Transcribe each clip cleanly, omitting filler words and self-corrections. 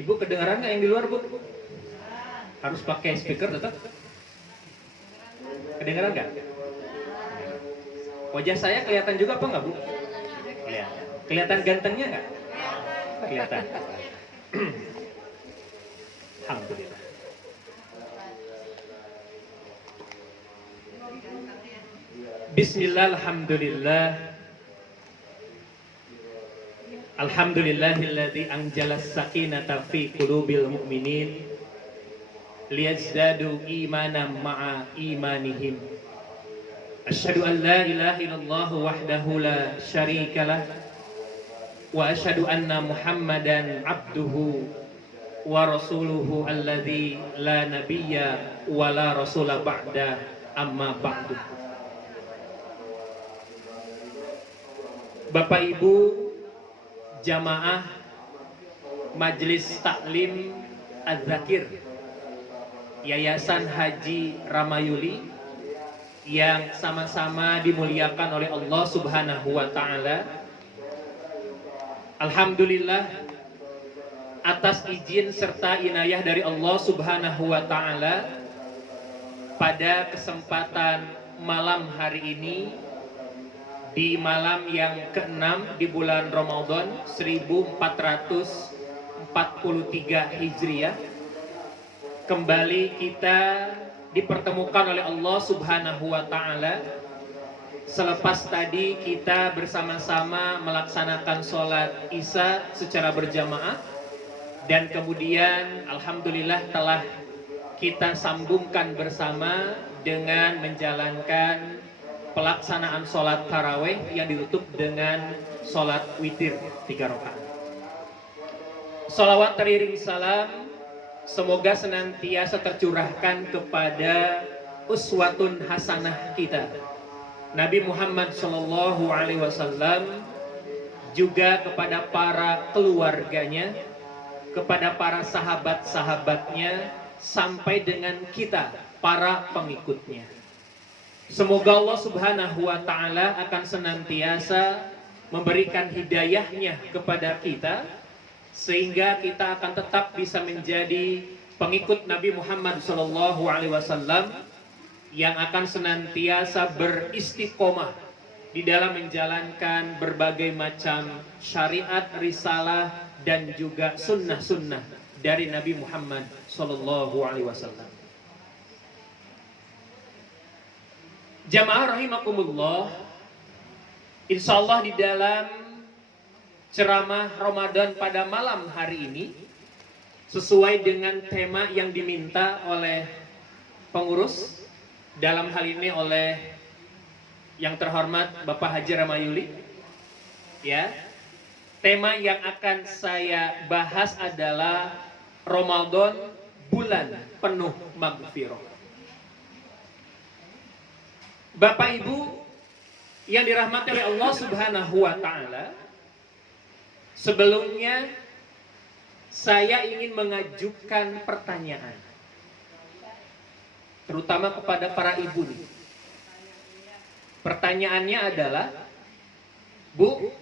Ibu kedengaran nggak yang di luar, Bu? Harus pakai speaker tetap? Kedengaran nggak? Wajah saya kelihatan juga apa nggak, Bu? Kelihatan. Kelihatan gantengnya nggak? Kelihatan. Alhamdulillah. Bismillah, alhamdulillah. Alhamdulillahilladzi anjalas sakinata fi qulubil mu'minin liyazdadu imanan ma'a imanihim. Asyhadu an la ilaha illallah wahdahu la syarikalah wa asyhadu anna Muhammadan abduhu wa rasuluhu alladzi la nabiyya wa la rasula ba'da amma ba'du. Bapak Ibu jamaah Majelis Taklim Az-Zakir Yayasan Haji Ramayuli yang sama-sama dimuliakan oleh Allah Subhanahu wa taala. Alhamdulillah atas izin serta inayah dari Allah Subhanahu wa taala, pada kesempatan malam hari ini, di malam yang ke-6 di bulan Ramadan 1443 Hijriah, kembali kita dipertemukan oleh Allah Subhanahu wa taala. Selepas tadi kita bersama-sama melaksanakan sholat Isya secara berjamaah, dan kemudian alhamdulillah telah kita sambungkan bersama dengan menjalankan pelaksanaan sholat tarawih yang ditutup dengan sholat witir 3 rakaat. Sholawat teriring salam semoga senantiasa tercurahkan kepada uswatun hasanah kita, Nabi Muhammad SAW, juga kepada para keluarganya, kepada para sahabat-sahabatnya, sampai dengan kita, para pengikutnya. Semoga Allah Subhanahu wa taala akan senantiasa memberikan hidayahnya kepada kita, sehingga kita akan tetap bisa menjadi pengikut Nabi Muhammad SAW yang akan senantiasa beristiqomah di dalam menjalankan berbagai macam syariat, risalah, dan juga sunnah-sunnah dari Nabi Muhammad SAW. Jamaah rahimakumullah, insyaallah di dalam ceramah Ramadan pada malam hari ini, sesuai dengan tema yang diminta oleh pengurus, dalam hal ini oleh yang terhormat Bapak Haji Ramayuli, ya, tema yang akan saya bahas adalah Ramadan, bulan penuh maghfirah. Bapak Ibu yang dirahmati oleh Allah Subhanahu wa taala, sebelumnya saya ingin mengajukan pertanyaan, terutama kepada para ibu nih. Pertanyaannya adalah, Bu,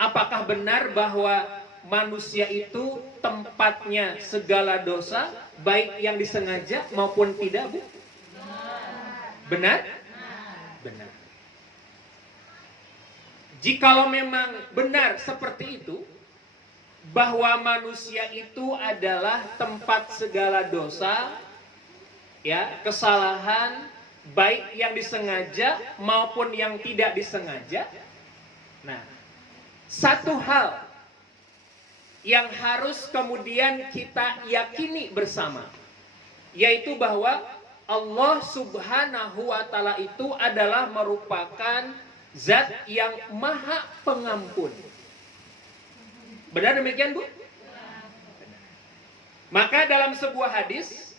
apakah benar bahwa manusia itu tempatnya segala dosa, baik yang disengaja maupun tidak, Bu? Benar? Benar. Jikalau memang benar seperti itu, bahwa manusia itu adalah tempat segala dosa, ya, kesalahan, baik yang disengaja maupun yang tidak disengaja. Nah, satu hal yang harus kemudian kita yakini bersama, yaitu bahwa Allah Subhanahu wa taala itu adalah merupakan zat yang maha pengampun. Benar demikian, Bu? Maka dalam sebuah hadis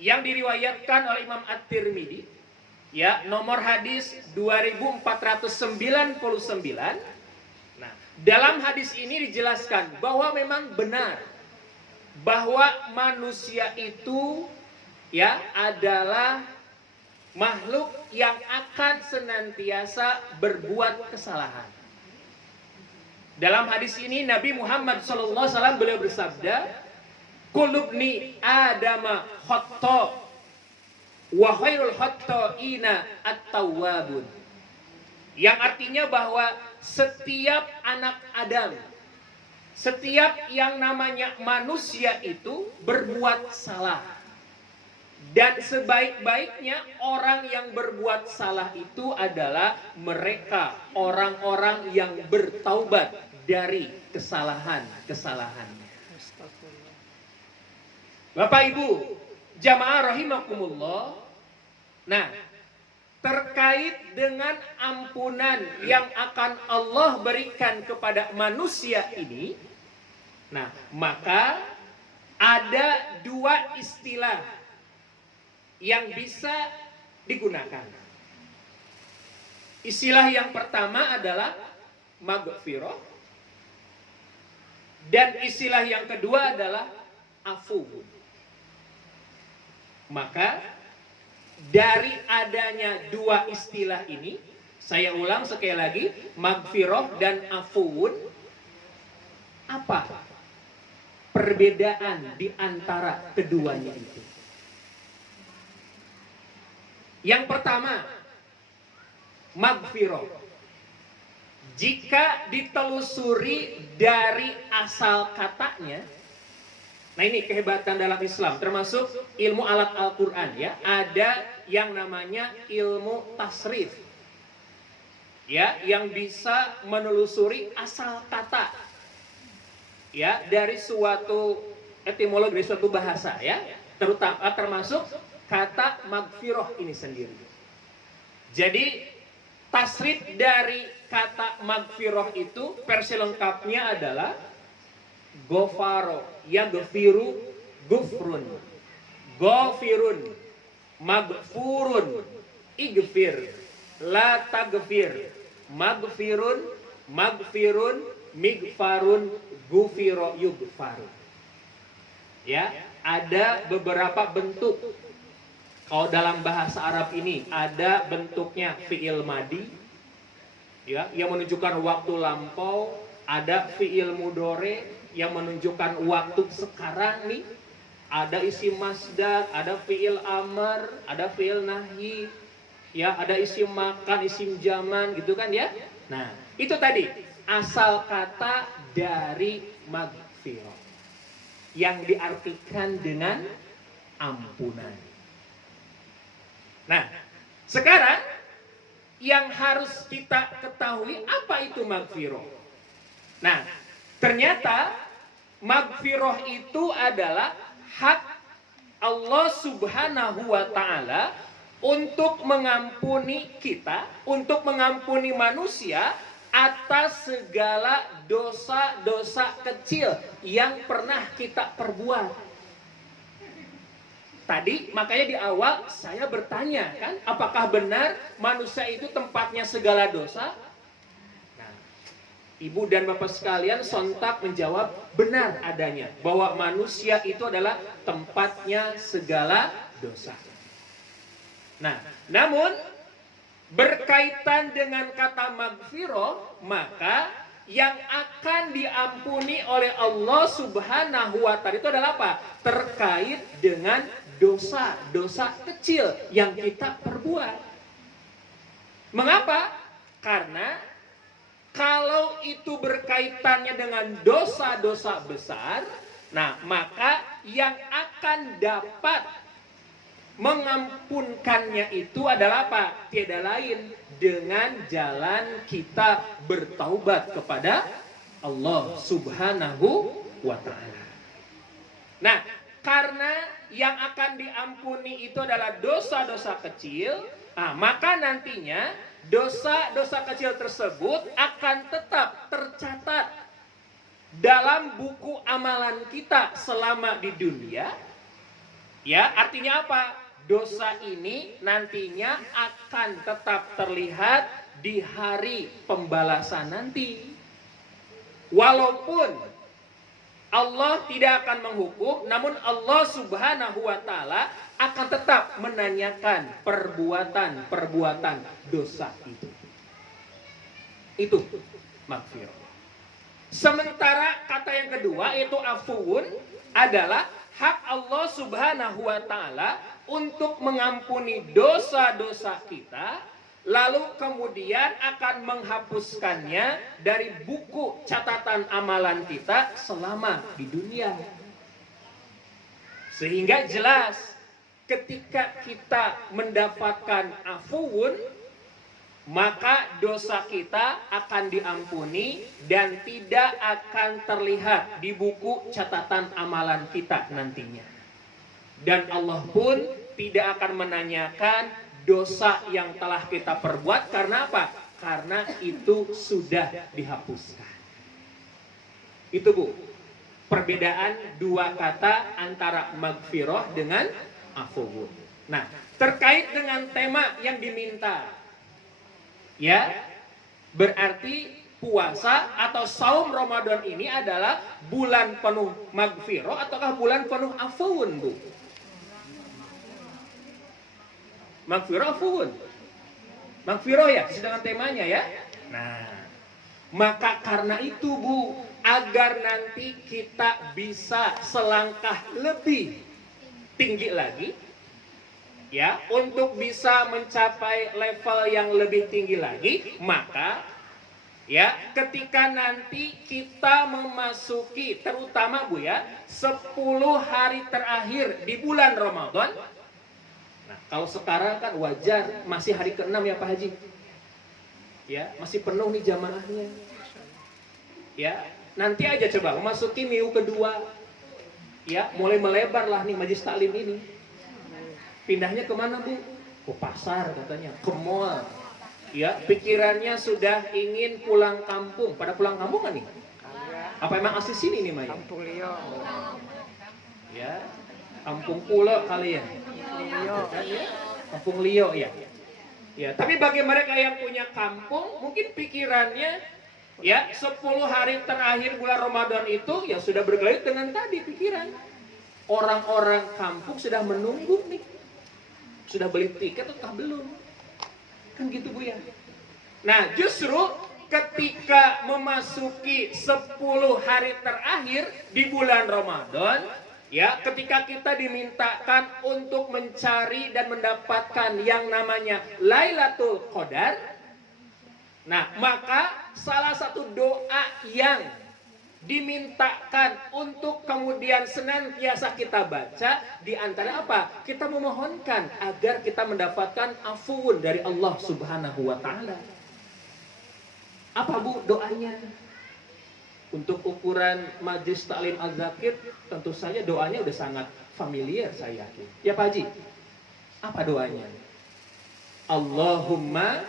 yang diriwayatkan oleh Imam At-Tirmidzi, ya, nomor hadis 2499. Nah, dalam hadis ini dijelaskan bahwa memang benar bahwa manusia itu, ya, adalah makhluk yang akan senantiasa berbuat kesalahan. Dalam hadis ini Nabi Muhammad SAW beliau bersabda, "Kulubni Adama khotta wa khairul khatta'ina at-tawwabun." Yang artinya bahwa setiap anak Adam, setiap yang namanya manusia itu berbuat salah. Dan sebaik-baiknya orang yang berbuat salah itu adalah mereka, orang-orang yang bertaubat dari kesalahan-kesalahannya. Bapak Ibu, jamaah rahimakumullah. Nah, terkait dengan ampunan yang akan Allah berikan kepada manusia ini, nah, maka ada dua istilah yang bisa digunakan. Istilah yang pertama adalah maghfirah, dan istilah yang kedua adalah afu. Maka dari adanya dua istilah ini, saya ulang sekali lagi, maghfirah dan afuun, apa perbedaan di antara keduanya itu? Yang pertama, maghfirah. Jika ditelusuri dari asal katanya, nah ini kehebatan dalam Islam, termasuk ilmu alat Al-Quran ya. Ada yang namanya ilmu tasrif, ya, yang bisa menelusuri asal kata, ya, dari suatu etimologi, dari suatu bahasa, ya, termasuk kata maghfirah ini sendiri. Jadi tasrif dari kata maghfirah itu versi lengkapnya adalah gofaro, yaghfiru, gufrun, gofirun, maghfurun, igfir, la taghfir, maghfirun, maghfirun, migfarun, gufiro, yugfaru. Ya, ada beberapa bentuk. Kalau dalam bahasa Arab ini ada bentuknya fi'il madi, ya, yang menunjukkan waktu lampau, ada fi'il mudore yang menunjukkan waktu sekarang nih, ada isim masdar, ada fi'il amar, ada fi'il nahi, ya, ada isim makan, isim zaman, gitu kan ya. Nah, itu tadi asal kata dari maghfirah yang diartikan dengan ampunan. Nah, sekarang yang harus kita ketahui apa itu maghfirah. Nah, ternyata maghfirah itu adalah hak Allah Subhanahu wa Ta'ala untuk mengampuni kita, untuk mengampuni manusia atas segala dosa-dosa kecil yang pernah kita perbuat. Tadi makanya di awal saya bertanya kan, apakah benar manusia itu tempatnya segala dosa? Nah, Ibu dan Bapak sekalian sontak menjawab benar adanya, bahwa manusia itu adalah tempatnya segala dosa. Nah, namun berkaitan dengan kata maghfirah, maka yang akan diampuni oleh Allah Subhanahu wa Ta'ala itu adalah apa? Terkait dengan dosa-dosa kecil yang kita perbuat. Mengapa? Karena kalau itu berkaitannya dengan dosa-dosa besar, nah maka yang akan dapat mengampunkannya itu adalah apa? Tiada lain dengan jalan kita bertaubat kepada Allah Subhanahu wa Ta'ala. Nah, karena yang akan diampuni itu adalah dosa-dosa kecil, nah, maka nantinya dosa-dosa kecil tersebut akan tetap tercatat dalam buku amalan kita selama di dunia. Ya, artinya apa? Dosa ini nantinya akan tetap terlihat di hari pembalasan nanti. Walaupun Allah tidak akan menghukum, namun Allah Subhanahu wa Ta'ala akan tetap menanyakan perbuatan-perbuatan dosa itu. Itu maghfirah. Sementara kata yang kedua yaitu afuun adalah hak Allah Subhanahu wa taala untuk mengampuni dosa-dosa kita, lalu kemudian akan menghapuskannya dari buku catatan amalan kita selama di dunia. Sehingga jelas ketika kita mendapatkan afuun, maka dosa kita akan diampuni dan tidak akan terlihat di buku catatan amalan kita nantinya. Dan Allah pun tidak akan menanyakan dosa yang telah kita perbuat. Karena apa? Karena itu sudah dihapuskan. Itu Bu, perbedaan dua kata antara magfirah dengan afuun. Nah, terkait dengan tema yang diminta, ya, berarti puasa atau saum Ramadan ini adalah bulan penuh magfirah ataukah bulan penuh afuun, Bu? Magfirah afuun. Magfirah ya, sedangkan temanya ya. Nah, maka karena itu Bu, agar nanti kita bisa selangkah lebih tinggi lagi, ya, untuk bisa mencapai level yang lebih tinggi lagi, maka ya ketika nanti kita memasuki terutama Bu ya 10 hari terakhir di bulan Ramadan. Nah, kalau sekarang kan wajar masih hari ke-6 ya Pak Haji. Ya, masih penuh nih jamaahnya. Ya, nanti aja coba memasuki minggu kedua. Ya, mulai melebar lah nih majelis taklim ini. Pindahnya kemana Bu? Ke pasar katanya, ke mall. Ya, pikirannya sudah ingin pulang kampung. Pada pulang kampung kan nih? Apa emang asli sini nih Maya? Kampung Lio. Ya, kampung Pulo kali ya. Kampung Lio ya. Ya, tapi bagi mereka yang punya kampung, mungkin pikirannya ya 10 hari terakhir bulan Ramadan itu ya sudah bergelut dengan tadi pikiran. Orang-orang kampung sudah menunggu nih. Sudah beli tiket atau belum? Kan gitu Bu ya. Nah, justru ketika memasuki 10 hari terakhir di bulan Ramadan, ya, ketika kita dimintakan untuk mencari dan mendapatkan yang namanya Lailatul Qadar. Nah, maka salah satu doa yang dimintakan untuk kemudian senantiasa kita baca di antara apa? Kita memohonkan agar kita mendapatkan afuun dari Allah Subhanahu wa taala. Apa Bu doanya? Untuk ukuran Majelis Taklim Az-Zakir tentu saja doanya udah sangat familiar saya yakin. Ya Pak Haji, apa doanya? Allahumma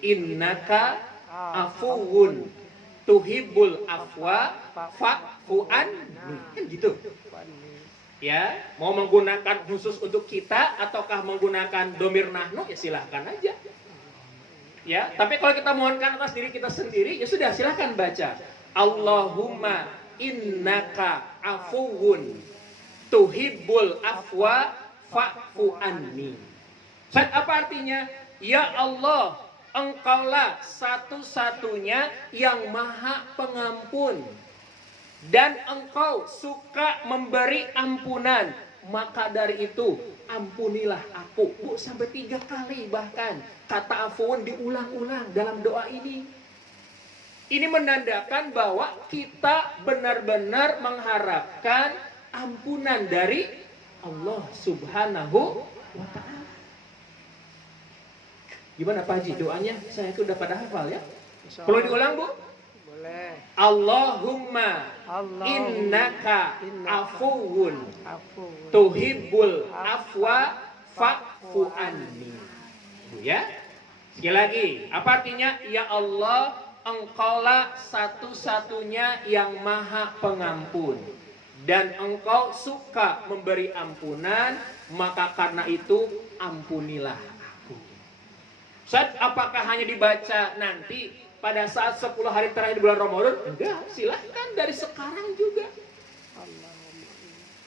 innaka afuwun tuhibbul afwa fa'fu anni. Kan gitu. Ya, mau menggunakan khusus untuk kita ataukah menggunakan domir nahnu ya silahkan aja. Ya, tapi kalau kita mohonkan atas diri kita sendiri ya sudah silahkan baca. Allahumma innaka afuwun tuhibbul afwa fa'fu anni. Saat apa artinya? Ya Allah, Engkaulah satu-satunya yang maha pengampun dan Engkau suka memberi ampunan, maka dari itu ampunilah aku. Bu, sampai 3 kali bahkan kata afuun diulang-ulang dalam doa ini. Ini menandakan bahwa kita benar-benar mengharapkan ampunan dari Allah Subhanahu wa ta'ala. Gimana Pak Haji doanya? Saya udah pada hafal ya. Perlu diulang Bu? Boleh. Allahumma innaka afuwun tuhibbul afwa fa'fu anni. Ya. Sekali lagi, apa artinya? Ya Allah, Engkaulah satu-satunya yang maha pengampun dan Engkau suka memberi ampunan, maka karena itu ampunilah aku. Saat apakah hanya dibaca nanti pada saat 10 hari terakhir di bulan Ramadan? Enggak, silahkan dari sekarang juga.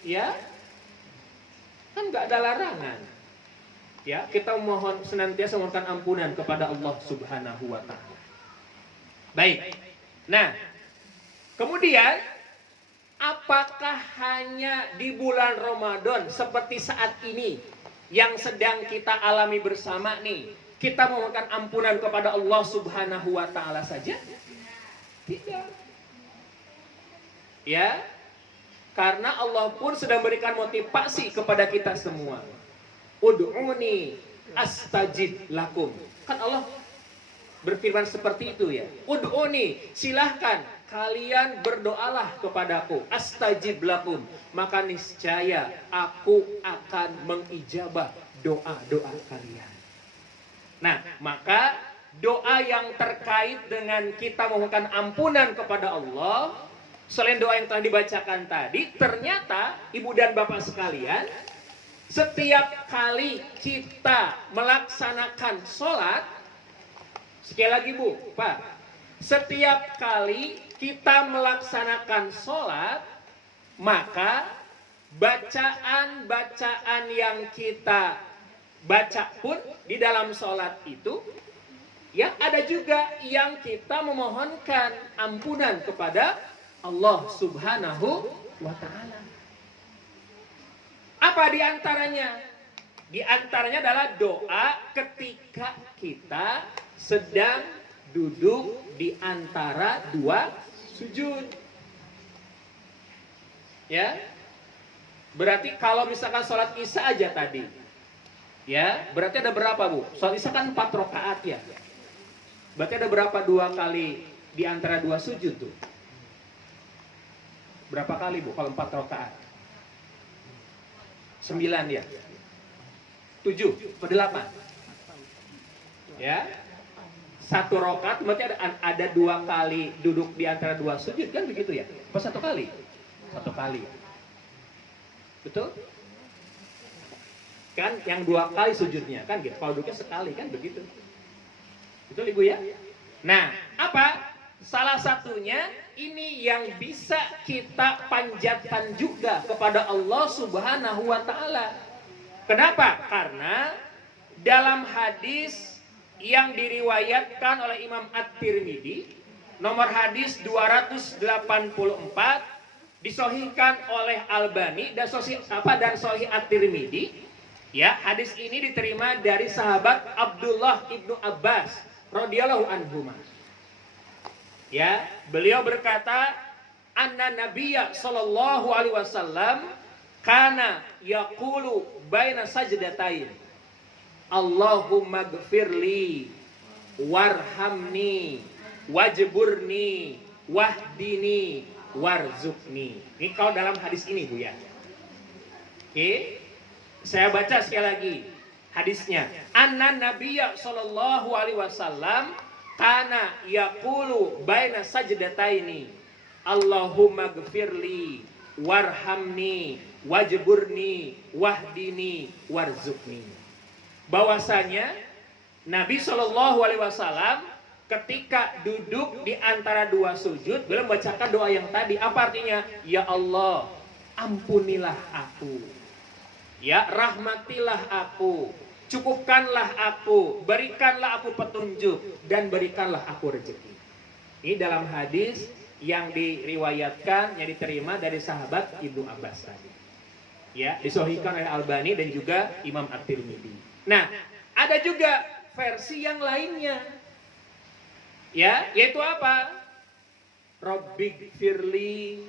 Ya, kan enggak ada larangan. Ya, kita mohon senantiasa memohonkan ampunan kepada Allah Subhanahu wa ta'ala. Baik. Nah, Kemudian, apakah hanya di bulan Ramadan seperti saat ini yang sedang kita alami bersama nih, kita memohonkan ampunan kepada Allah Subhanahu wa taala saja? Tidak. Ya. Karena Allah pun sedang berikan motivasi kepada kita semua. Ud'uni astajib lakum. Kan Allah berfirman seperti itu ya. Ud'uni, silahkan kalian berdoalah kepadaku. Astajib lakum. Maka niscaya aku akan mengijabah doa-doa kalian. Nah, maka doa yang terkait dengan kita memohonkan ampunan kepada Allah, selain doa yang telah dibacakan tadi, ternyata ibu dan bapak sekalian, setiap kali kita melaksanakan sholat, sekali lagi bu, pak, setiap kali kita melaksanakan sholat, maka bacaan-bacaan yang kita baca pun di dalam sholat itu, ya ada juga yang kita memohonkan ampunan kepada Allah Subhanahu wa ta'ala. Apa di antaranya? Di antaranya adalah doa ketika kita sedang duduk di antara dua sujud. Ya. Berarti kalau misalkan sholat isya aja tadi, ya, berarti ada berapa bu? Sholat isya kan 4 rakaat ya. Berarti ada berapa 2 kali di antara 2 sujud tuh? Berapa kali bu kalau 4 rakaat? 9 ya? 7 atau 8? Ya. 1 rakaat berarti ada 2 kali duduk di antara 2 sujud kan begitu ya? Apa 1 kali? 1 kali. Betul? Kan yang 2 kali sujudnya kan gitu. Kalau duduknya sekali kan begitu. Betul ibu ya? Nah, apa? Salah satunya ini yang bisa kita panjatkan juga kepada Allah Subhanahu wa taala. Kenapa? Karena dalam hadis yang diriwayatkan oleh Imam At-Tirmidzi, nomor hadis 284, disahihkan oleh Albani dan Sahih At-Tirmidzi. Ya, hadis ini diterima dari sahabat Abdullah ibnu Abbas radhiyallahu anhuma. Ya, beliau berkata, anna Nabiyya sallallahu alaihi wasallam kana yaqulu baina sajdatain, Allahumma gfirli warhamni wajburni wahdini warzukni. Ini kalau dalam hadis ini bu ya. Oke, saya baca sekali lagi hadisnya. Anna Nabiyya sallallahu alaihi wasallam kana yaqulu baina sajdataini, Allahumma gfirli warhamni wajburni wahdini warzukni. Bahwasanya Nabi Shallallahu alaihi wasallam ketika duduk di antara 2 sujud, beliau membacakan doa yang tadi. Apa artinya? Ya Allah, ampunilah aku. Ya, rahmatilah aku. Cukupkanlah aku, berikanlah aku petunjuk, dan berikanlah aku rezeki. Ini dalam hadis yang diriwayatkan, yang diterima dari sahabat Ibnu Abbas tadi. Ya, disahihkan oleh Albani dan juga Imam At-Tirmidzi. Nah, ada juga versi yang lainnya. Ya, yaitu apa? Rabbighfirli